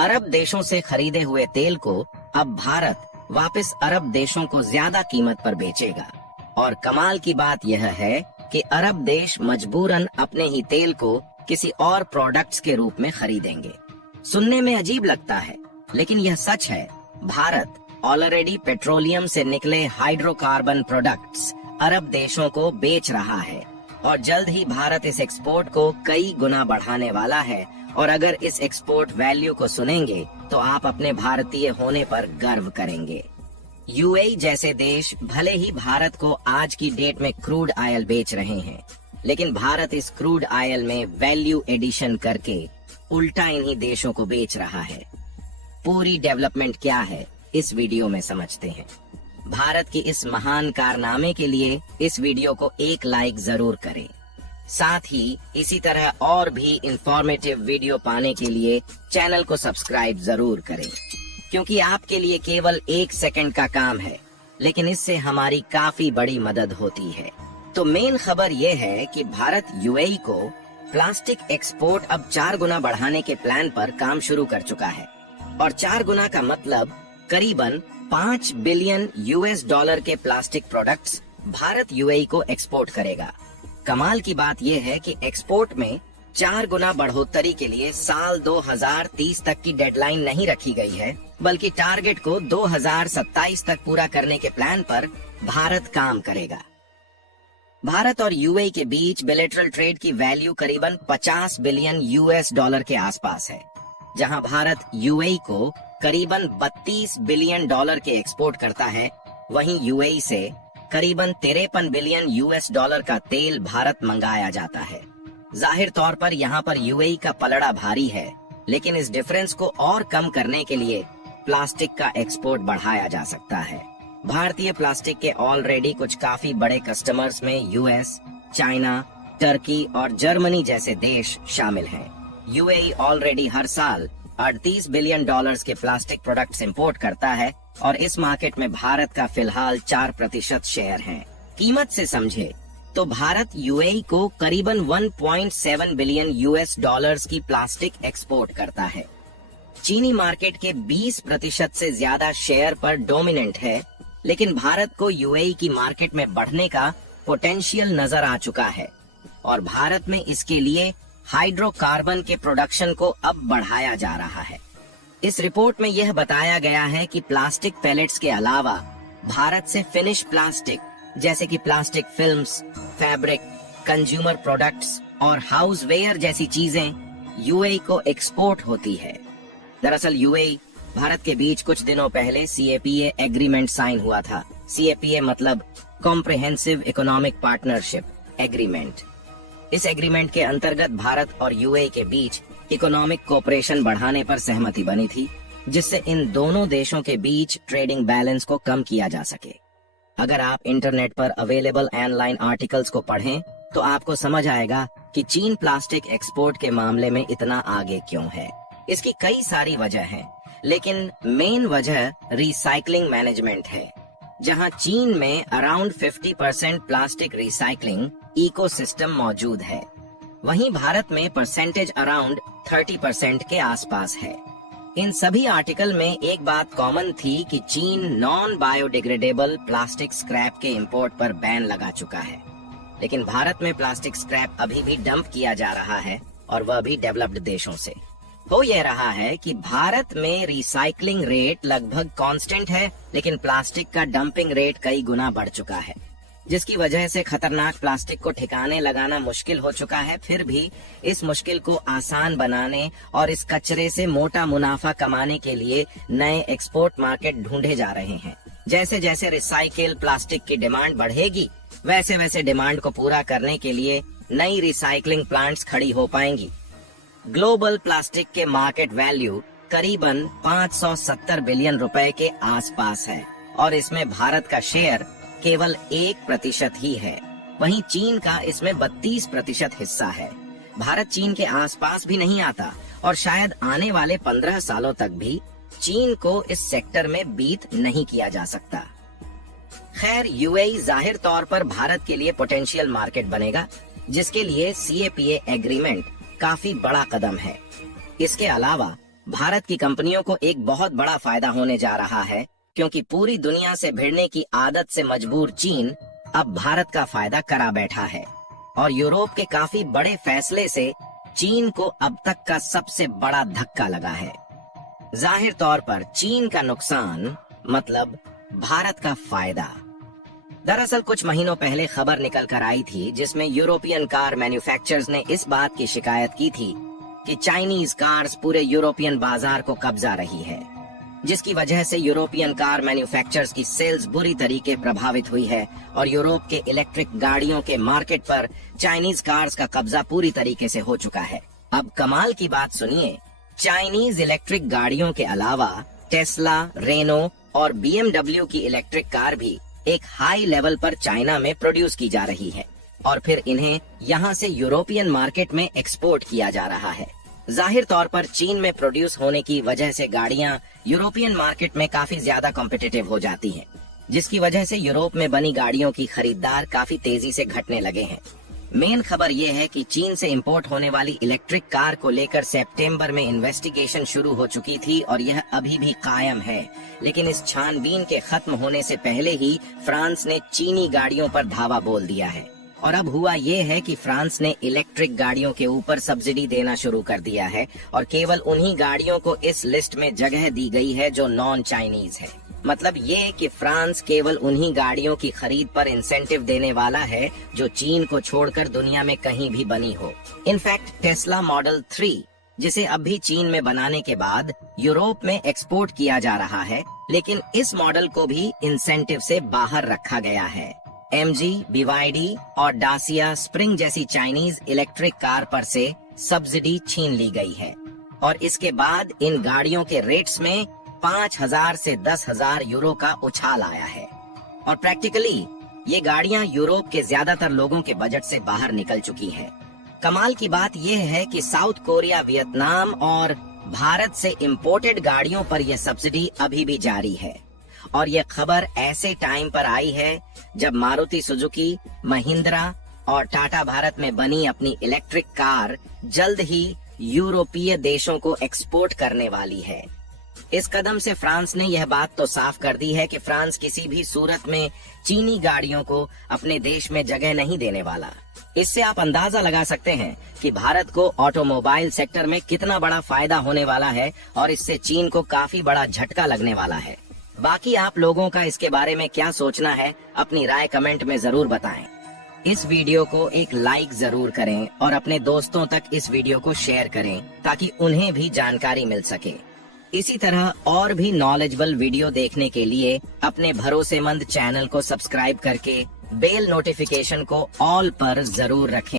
अरब देशों से खरीदे हुए तेल को अब भारत वापस अरब देशों को ज्यादा कीमत पर बेचेगा। और कमाल की बात यह है कि अरब देश मजबूरन अपने ही तेल को किसी और प्रोडक्ट्स के रूप में खरीदेंगे। सुनने में अजीब लगता है, लेकिन यह सच है। भारत ऑलरेडी पेट्रोलियम से निकले हाइड्रोकार्बन प्रोडक्ट्स अरब देशों को बेच रहा है और जल्द ही भारत इस एक्सपोर्ट को कई गुना बढ़ाने वाला है। और अगर इस एक्सपोर्ट वैल्यू को सुनेंगे तो आप अपने भारतीय होने पर गर्व करेंगे। यूएई जैसे देश भले ही भारत को आज की डेट में क्रूड ऑयल बेच रहे हैं, लेकिन भारत इस क्रूड ऑयल में वैल्यू एडिशन करके उल्टा इन्हीं देशों को बेच रहा है। पूरी डेवलपमेंट क्या है इस वीडियो में समझते हैं। भारत की इस महान कारनामे के लिए इस वीडियो को एक लाइक जरूर करें। साथ ही इसी तरह और भी इंफॉर्मेटिव वीडियो पाने के लिए चैनल को सब्सक्राइब जरूर करें, क्योंकि आपके लिए केवल 1 सेकंड का काम है, लेकिन इससे हमारी काफी बड़ी मदद होती है। तो मेन खबर ये है कि भारत यूएई को प्लास्टिक एक्सपोर्ट अब 4 गुना बढ़ाने के प्लान पर काम शुरू कर चुका है। और 4 गुना का मतलब करीबन $5 बिलियन के प्लास्टिक प्रोडक्ट्स भारत यूएई को एक्सपोर्ट करेगा। कमाल की बात यह है कि एक्सपोर्ट में 4 गुना बढ़ोतरी के लिए साल 2030 तक की डेडलाइन नहीं रखी गई है, बल्कि टारगेट को 2027 तक पूरा करने के प्लान पर भारत काम करेगा। भारत और यूएई के बीच बिलेटरल ट्रेड की वैल्यू करीबन $50 बिलियन के आसपास है, जहां भारत यूएई को करीबन $32 बिलियन के एक्सपोर्ट करता है। वहीं यूएई से करीबन $53 बिलियन का तेल भारत मंगाया जाता है। जाहिर तौर पर यहाँ पर यूएई का पलड़ा भारी है, लेकिन इस डिफरेंस को और कम करने के लिए प्लास्टिक का एक्सपोर्ट बढ़ाया जा सकता है। भारतीय प्लास्टिक के ऑलरेडी कुछ काफी बड़े कस्टमर्स में यूएस, चाइना, टर्की और जर्मनी जैसे देश शामिल हैं। यूएई ऑलरेडी हर साल $38 बिलियन के प्लास्टिक प्रोडक्ट्स इंपोर्ट करता है और इस मार्केट में भारत का फिलहाल 4% शेयर है। कीमत से समझे तो भारत यूएई को करीबन $1.7 बिलियन की प्लास्टिक एक्सपोर्ट करता है। चीनी मार्केट के 20% से ज्यादा शेयर पर डोमिनेंट है, लेकिन भारत को यूएई की मार्केट में बढ़ने का पोटेंशियल नजर आ चुका है और भारत में इसके लिए हाइड्रोकार्बन के प्रोडक्शन को अब बढ़ाया जा रहा है। इस रिपोर्ट में यह बताया गया है कि प्लास्टिक पैलेट्स के अलावा भारत से फिनिश प्लास्टिक जैसे कि plastic films, fabric, consumer products और हाउसवेयर जैसी चीजें यूएई को एक्सपोर्ट होती है। दरअसल यूएई भारत के बीच कुछ दिनों पहले सीएपीए एग्रीमेंट साइन हुआ था। सीएपीए मतलब कॉम्प्रिहेंसिव इकोनॉमिक पार्टनरशिप एग्रीमेंट। इस एग्रीमेंट के अंतर्गत भारत और यूएई के बीच इकोनॉमिक कोऑपरेशन बढ़ाने पर सहमति बनी थी, जिससे इन दोनों देशों के बीच ट्रेडिंग बैलेंस को कम किया जा सके। अगर आप इंटरनेट पर अवेलेबल ऑनलाइन आर्टिकल्स को पढ़ें तो आपको समझ आएगा कि चीन प्लास्टिक एक्सपोर्ट के मामले में इतना आगे क्यों है। इसकी कई सारी वजह हैं, लेकिन मेन वजह रिसाइकलिंग मैनेजमेंट है, जहां चीन में अराउंड 50% प्लास्टिक रिसाइकलिंग इकोसिस्टम मौजूद है। वहीं भारत में परसेंटेज अराउंड 30% के आसपास है। इन सभी आर्टिकल में एक बात कॉमन थी कि चीन नॉन बायोडिग्रेडेबल प्लास्टिक स्क्रैप के इंपोर्ट पर बैन लगा चुका है, लेकिन भारत में प्लास्टिक स्क्रैप अभी भी डंप किया जा रहा है और वह भी डेवलप्ड देशों से। हो यह रहा है कि भारत में रिसाइकलिंग रेट लगभग कांस्टेंट है, लेकिन प्लास्टिक का डंपिंग रेट कई गुना बढ़ चुका है, जिसकी वजह से खतरनाक प्लास्टिक को ठिकाने लगाना मुश्किल हो चुका है। फिर भी इस मुश्किल को आसान बनाने और इस कचरे से मोटा मुनाफा कमाने के लिए नए एक्सपोर्ट मार्केट ढूंढे जा रहे हैं। जैसे जैसे रिसाइकिल प्लास्टिक की डिमांड बढ़ेगी, वैसे वैसे डिमांड को पूरा करने के लिए नई रिसाइकलिंग प्लांट्स खड़ी हो पाएंगी। ग्लोबल प्लास्टिक के मार्केट वैल्यू करीबन $570 बिलियन के आसपास है और इसमें भारत का शेयर केवल 1% ही है। वहीं चीन का इसमें 32% हिस्सा है। भारत चीन के आसपास भी नहीं आता और शायद आने वाले 15 सालों तक भी चीन को इस सेक्टर में बीट नहीं किया जा सकता। खैर, यूएई जाहिर तौर पर भारत के लिए पोटेंशियल मार्केट बनेगा, जिसके लिए सीएपीए एग्रीमेंट काफी बड़ा कदम है। इसके अलावा भारत की कंपनियों को एक बहुत बड़ा फायदा होने जा रहा है, क्योंकि पूरी दुनिया से भिड़ने की आदत से मजबूर चीन अब भारत का फायदा करा बैठा है और यूरोप के काफी बड़े फैसले से चीन को अब तक का सबसे बड़ा धक्का लगा है। जाहिर तौर पर चीन का नुकसान मतलब भारत का फायदा। दरअसल कुछ महीनों पहले खबर निकल कर आई थी जिसमें यूरोपियन कार मैन्युफैक्चरर्स ने इस बात की शिकायत की थी कि चाइनीज कार्स पूरे यूरोपियन बाजार को कब्जा रही है, जिसकी वजह से यूरोपियन कार मैन्युफैक्चरर्स की सेल्स बुरी तरीके प्रभावित हुई है और यूरोप के इलेक्ट्रिक गाड़ियों के मार्केट पर चाइनीज कार्स का कब्जा पूरी तरीके से हो चुका है। अब कमाल की बात सुनिए, चाइनीज इलेक्ट्रिक गाड़ियों के अलावा टेस्ला, रेनो और BMW की इलेक्ट्रिक कार भी एक हाई लेवल पर चाइना में प्रोड्यूस की जा रही है और फिर इन्हें यहाँ से यूरोपियन मार्केट में एक्सपोर्ट किया जा रहा है। जाहिर तौर पर चीन में प्रोड्यूस होने की वजह से गाड़ियाँ यूरोपियन मार्केट में काफी ज्यादा कॉम्पिटिटिव हो जाती हैं, जिसकी वजह से यूरोप में बनी गाड़ियों की खरीदार काफी तेजी से घटने लगे हैं। मेन खबर ये है कि चीन से इंपोर्ट होने वाली इलेक्ट्रिक कार को लेकर सितंबर में इन्वेस्टिगेशन शुरू हो चुकी थी और यह अभी भी कायम है, लेकिन इस छानबीन के खत्म होने से पहले ही फ्रांस ने चीनी गाड़ियों पर धावा बोल दिया है और अब हुआ ये है कि फ्रांस ने इलेक्ट्रिक गाड़ियों के ऊपर सब्सिडी देना शुरू कर दिया है और केवल उन्हीं गाड़ियों को इस लिस्ट में जगह दी गई है जो नॉन चाइनीज है। मतलब ये कि फ्रांस केवल उन्हीं गाड़ियों की खरीद पर इंसेंटिव देने वाला है जो चीन को छोड़कर दुनिया में कहीं भी बनी हो। इनफैक्ट टेस्ला मॉडल 3, जिसे अब भी चीन में बनाने के बाद यूरोप में एक्सपोर्ट किया जा रहा है, लेकिन इस मॉडल को भी इंसेंटिव से बाहर रखा गया है। MG, BYD और डासिया स्प्रिंग जैसी चाइनीज इलेक्ट्रिक कार पर से सब्सिडी छीन ली गई है और इसके बाद इन गाड़ियों के रेट्स में 5,000 से 10,000 यूरो का उछाल आया है और प्रैक्टिकली ये गाड़ियां यूरोप के ज्यादातर लोगों के बजट से बाहर निकल चुकी हैं। कमाल की बात यह है कि साउथ कोरिया, वियतनाम और भारत से इंपोर्टेड गाड़ियों पर यह सब्सिडी अभी भी जारी है और यह खबर ऐसे टाइम पर आई है जब मारुति सुजुकी, महिंद्रा और टाटा भारत में बनी अपनी इलेक्ट्रिक कार जल्द ही यूरोपीय देशों को एक्सपोर्ट करने वाली है। इस कदम से फ्रांस ने यह बात तो साफ कर दी है कि फ्रांस किसी भी सूरत में चीनी गाड़ियों को अपने देश में जगह नहीं देने वाला। इससे आप अंदाजा लगा सकते हैं कि भारत को ऑटोमोबाइल सेक्टर में कितना बड़ा फायदा होने वाला है और इससे चीन को काफी बड़ा झटका लगने वाला है। बाकी आप लोगों का इसके बारे में क्या सोचना है, अपनी राय कमेंट में जरूर बताएं। इस वीडियो को एक लाइक जरूर करें और अपने दोस्तों तक इस वीडियो को शेयर करें ताकि उन्हें भी जानकारी मिल सके। इसी तरह और भी नॉलेजेबल वीडियो देखने के लिए अपने भरोसेमंद चैनल को सब्सक्राइब करके बेल नोटिफिकेशन को ऑल पर जरूर रखें।